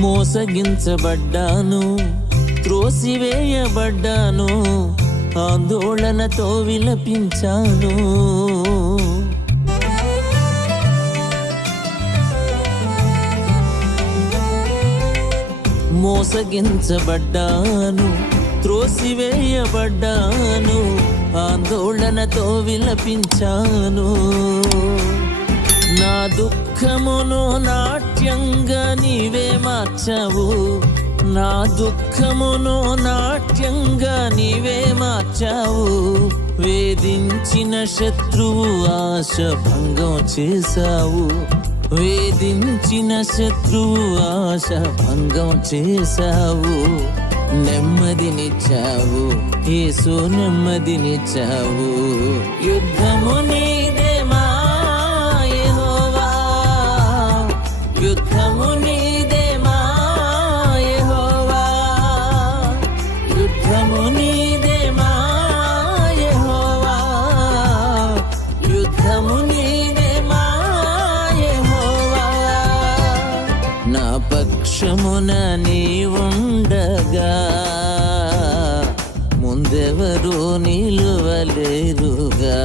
మోసగించబడ్డాను, త్రోసివేయబడ్డాను, ఆందోళనతో విలపించాను. మోసగించబడ్డాను, త్రోసివేయబడ్డాను, ఆందోళనతో విలపించాను. నా దుఃఖమును నాట్యంగా నీవే మార్చావు, నా దుఃఖమును నాట్యంగా నీవే మార్చావు. వేధించిన శత్రువు ఆశ భంగం చేశావు, వేధించిన శత్రువు ఆశ భంగం చేశావు. నెమ్మదినిచ్చావు యేసు, నెమ్మదినిచ్చావు. యుద్ధము నీదే మా యెహోవా, యుద్ధము నీదే మా యెహోవా, యుద్ధము నీదే మా యెహోవా, యుద్ధము నీదే మా యెహోవా. నా పక్షమున నీవుండగా ముందెవరూ నిలువలేరుగా.